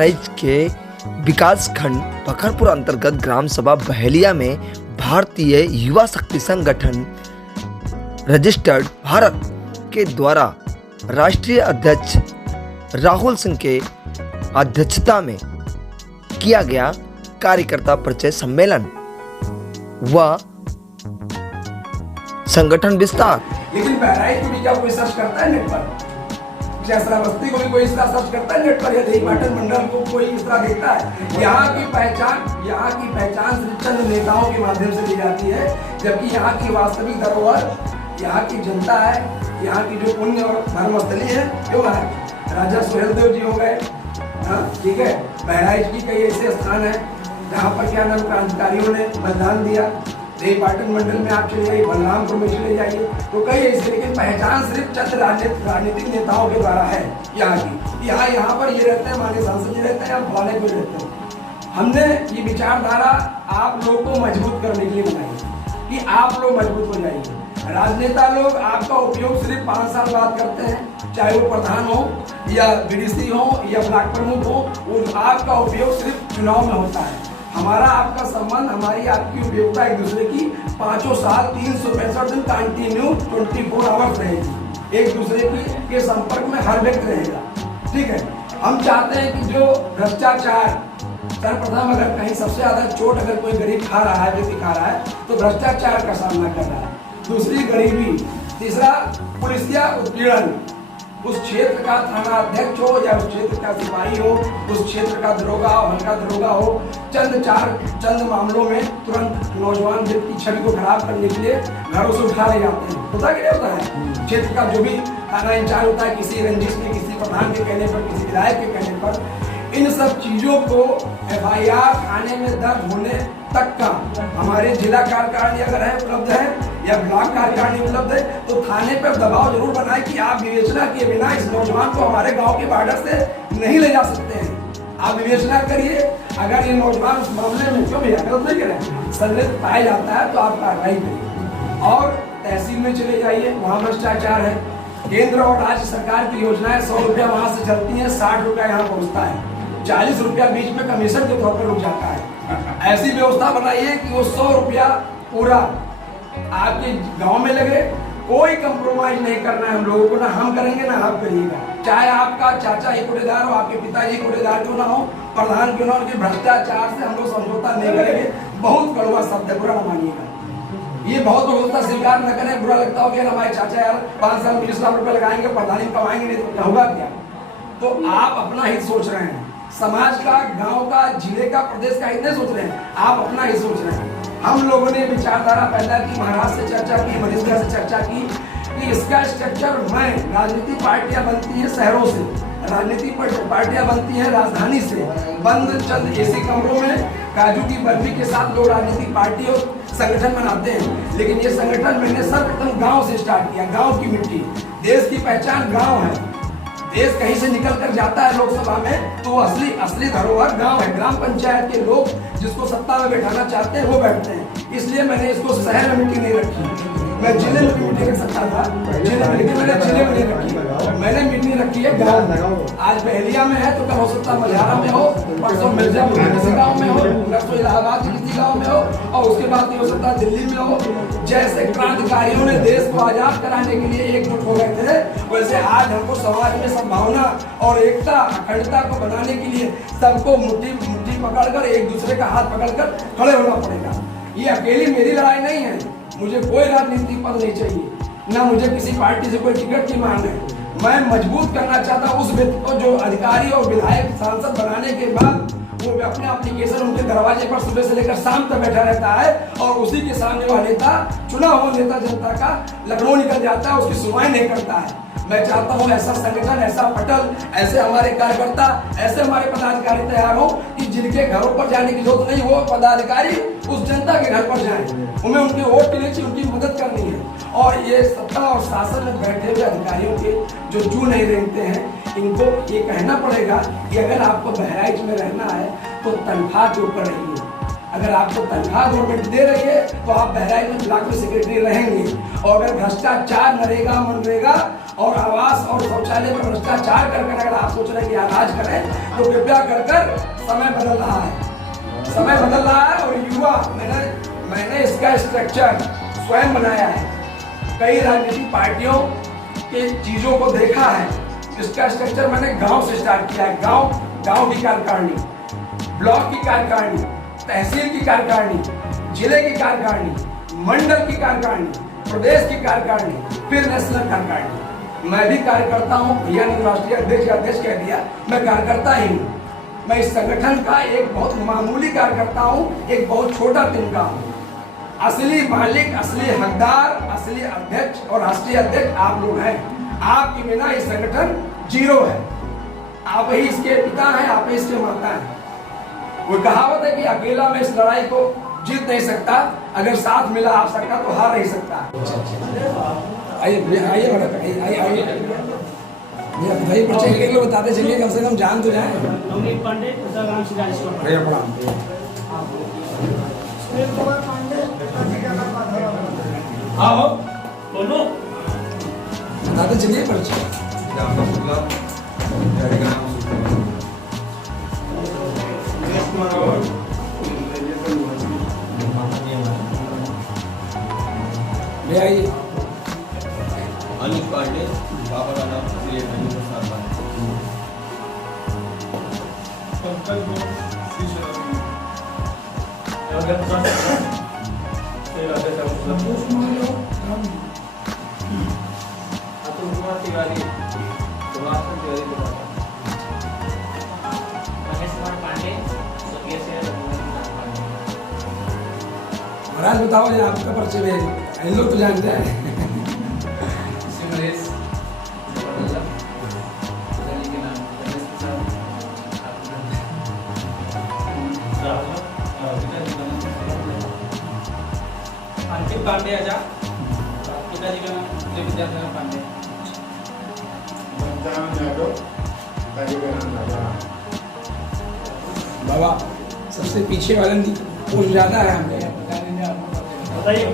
बहराइच के विकास खंड बखरपुर अंतर्गत ग्राम सभा बहेलिया में भारतीय युवा शक्ति संगठन रजिस्टर्ड भारत के द्वारा राष्ट्रीय अध्यक्ष राहुल सिंह के अध्यक्षता में किया गया कार्यकर्ता परिचय सम्मेलन व संगठन विस्तार। लेकिन बहराइच को भी क्या कोई सर्च करता है नेट पर? श्रावस्ती को भी कोई इस तरह सर्च करता है नेट पर? या देवी पाटन मंडल को कोई इस तरह देखता है? यहाँ की पहचान सिर्फ चंद नेताओं के माध्यम से दी जाती है, जबकि यहाँ की वास्तविक धरोहर यहाँ की जनता है। यहाँ की जो पुण्य और धर्मस्थली है क्यों है, राजा सुहेलदेव जी हो गए, ठीक है। बहराइच की कई ऐसे स्थान है जहाँ पर क्या नाम क्रांतिकारियों ने बलिदान दिया। देवी पाटन मंडल में आप चले जाइए, बलरामपुर में चले जाइए, तो कई ऐसे, लेकिन पहचान सिर्फ चंद राजनीतिक नेताओं के द्वारा है यहाँ की। यहाँ पर ये रहते हैं, माननीय सांसद जी रहते हैं, आप भोले को रहते हैं। हमने ये विचारधारा आप लोगों को मजबूत करने के लिए बनाई कि आप लोग मजबूत हो जाइए। राजनेता लोग आपका उपयोग सिर्फ 5 साल बाद करते हैं, चाहे वो प्रधान हो या बीडीसी हो या ब्लॉक प्रमुख हो, वो आपका उपयोग सिर्फ चुनाव में होता है। हमारा आपका संबंध, हमारी आपकी उपयोगिता एक दूसरे की 5 साल 365 दिन कंटिन्यू 24 आवर्स रहेगी, एक दूसरे के संपर्क में हर व्यक्ति रहेगा, ठीक है। हम चाहते हैं कि जो भ्रष्टाचार, सर्वप्रथम अगर कहीं सबसे ज्यादा चोट अगर कोई गरीब खा रहा है, व्यक्ति खा रहा है, तो भ्रष्टाचार का सामना कर रहा है। दूसरी गरीबी, तीसरा पुलिसिया उत्पीड़न, उस क्षेत्र का थाना अध्यक्ष हो या उस क्षेत्र का सिपाही हो, उस क्षेत्र का दरोगा हो, हल्का दरोगा हो, चंद मामलों में तुरंत नौजवान व्यक्ति की छवि को खराब करने के लिए घरों से उठा ले जाते हैं। होता क्या होता है, क्षेत्र का जो भी थाना इंचार्ज होता है, किसी रंजिश में, किसी प्रधान के कहने पर, किसी विधायक के कहने पर, इन सब चीजों को FIR थाने में दर्ज होने तक का हमारे जिला कार्यकारिणी अगर है उपलब्ध है या ब्लॉक कार्यकारिणी उपलब्ध है, तो थाने पर दबाव जरूर बनाए कि आप विवेचना किए बिना इस नौजवान को हमारे गांव के बॉर्डर से नहीं ले जा सकते हैं। आप विवेचना करिए, अगर ये नौजवान उस मामले में क्यों भी गलत नहीं करें, संदिग्ध पाया जाता है तो आप कार्रवाई करिए। और तहसील में चले जाइए, वहाँ भ्रष्टाचार है। केंद्र और राज्य सरकार की योजनाएं 100 रुपया वहाँ से चलती है, 60 रुपया यहाँ पहुँचता है, 40 रुपया बीच में कमीशन के तौर पर रुक जाता है। ऐसी व्यवस्था बनाइए कि वो 100 रुपया पूरा आपके गांव में लगे। कोई कंप्रोमाइज नहीं करना है हम लोगों को, ना हम करेंगे ना आप करिएगा। चाहे आपका चाचा ही कोटेदार हो, आपके पिताजी कोटेदार क्यों ना हो, प्रधान क्यों ना हो, भ्रष्टाचार से हम लोग समझौता नहीं करेंगे। बहुत कड़वा शब्द है, बुरा ना मानिएगा। ये बहुत होता स्वीकार न करें, बुरा लगता हो कि हमारे चाचा यार 5 साल 20 लाख रुपए लगाएंगे, प्रधानी कमाएंगे नहीं तो क्या होगा क्या। तो आप अपना हित सोच रहे हैं, समाज का, गांव का, जिले का, प्रदेश का हित नहीं सोच रहे हैं, आप अपना हित सोच रहे हैं। हम लोगों ने विचारधारा पैदा की, महाराष्ट्र से चर्चा की, मलेशिया से चर्चा की कि इसका स्ट्रक्चर में राजनीतिक पार्टियां बनती है शहरों से, राजनीतिक पार्टियां बनती हैं राजधानी से, बंद चंद एसी कमरों में काजू की बर्फी के साथ लोग राजनीतिक पार्टी और संगठन बनाते हैं। लेकिन ये संगठन मैंने सर्वप्रथम गांव से स्टार्ट किया। गांव की मिट्टी, देश की पहचान गांव है। देश कहीं से निकल कर जाता है लोकसभा में, तो असली धरोहर गांव है। ग्राम पंचायत के लोग जिसको सत्ता में बैठाना चाहते हैं वो बैठते हैं। इसलिए मैंने इसको शहर में मिट्टी नहीं रखी, मैं जिले में मिट्टी रख सकता था, जिले में, लेकिन मैंने जिले में नहीं रखी, मैंने मिट्टी रखी है गाँव। आज बहेलिया में है तो कल हो सकता है मझारा में हो, परसों मिर्जापुर के किसी गाँव में हो, परसों इलाहाबाद के किसी गाँव में हो, और उसके बाद हो सकता है दिल्ली में हो। जैसे क्रांतिकारियों ने देश को आजाद कराने के लिए एकजुट हो गए थे, वैसे आज हमको समाज में सद्भावना और एकता, अखंडता को बनाने के लिए सबको मुट्ठी पकड़कर, एक दूसरे का हाथ पकड़कर खड़े होना पड़ेगा। ये अकेली मेरी लड़ाई नहीं है, मुझे कोई राजनीतिक पद नहीं चाहिए, ना मुझे किसी पार्टी से कोई टिकट की मांग है। मैं मजबूत करना चाहता हूँ उस व्यक्ति को जो अधिकारी और विधायक सांसद बनाने के बाद वो अपने एप्लीकेशन उनके दरवाजे पर सुबह से लेकर शाम तक बैठा रहता है, और उसी के सामने वह नेता, चुना हुआ नेता जनता का, लखनऊ निकल जाता है, उसकी सुनवाई नहीं करता है। मैं चाहता हूँ ऐसा संगठन, ऐसा पटल, ऐसे हमारे कार्यकर्ता, ऐसे हमारे पदाधिकारी तैयार हो कि जिनके घरों पर जाने की जरूरत नहीं, वो पदाधिकारी उस जनता के घर पर जाएं। उन्हें उनके वोट लेने की, उनकी मदद करनी है। और ये सत्ता और शासन में बैठे हुए अधिकारियों के जो जू नहीं रेंगते हैं, इनको ये कहना पड़ेगा कि अगर आपको बहराइच में रहना है तो तनख्वाह के ऊपर रहिए। अगर आपको तनख्वाह गवर्नमेंट दे रही है तो आप बहराइच में ब्लॉक में सेक्रेटरी रहेंगे। और अगर भ्रष्टाचार, नरेगा, मनरेगा और आवास और शौचालय में भ्रष्टाचार कर अगर आप सोच रहे हैं कि राज करें तो कृपया कर समय बदल रहा है, समय बदल रहा है। और युवा मैंने इसका स्ट्रक्चर स्वयं बनाया है, कई राजनीतिक पार्टियों के चीजों को देखा है। इसका स्ट्रक्चर मैंने गांव से स्टार्ट किया है। गांव की कार्यकारिणी, ब्लॉक की कार्यकारिणी, तहसील की कार्यकारिणी, जिले की कार्यकारिणी, मंडल की कार्यकारिणी, प्रदेश की कार्यकारिणी, फिर नेशनल कार्यकारिणी। मैं भी कार्यकर्ता हूँ, भैया ने राष्ट्रीय अध्यक्ष कह दिया, मैं कार्यकर्ता ही हूँ। मैं इस संगठन का एक बहुत मामूली कार्यकर्ता हूँ, एक बहुत छोटा तिनका हूँ। असली मालिक, असली हकदार, असली अध्यक्ष और राष्ट्रीय अध्यक्ष आप लोग हैं। आपके बिना ये संगठन जीरो है। आप ही इसके पिता हैं, आप ही इसके माता हैं। वो कहावत है कि अकेला में इस लड़ाई को जीत नहीं सकता, अगर साथ मिला आप सबका तो हार नहीं सकता। आइए मैडम, आइए भाई परिचय के लिए बताते चलिए, कम से कम जान तो जाए। भैया प्रणाम। हाँ बोलो, बताते चलिए परिचय। भैया आइए। अनिल पांडे, बाबा का नाम श्री हरिप्रसाद महाराज बताओ ये आपका परिचय है, इन लोग तो जानते हैं। अंकित पांडे आजा, पिताजी का नाम विद्याधर पांडे। बाबा सबसे पीछे वाले कुछ ज्यादा है हमें। बताइए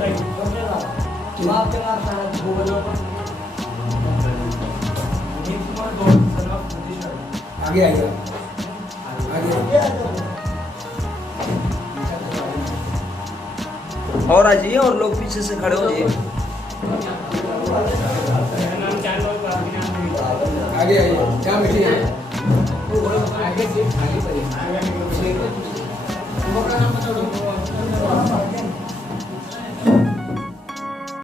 आगे आइए, आगे और आ जाइए, और लोग पीछे से खड़े हो जाइए। आगे आइए, क्या बैठी है?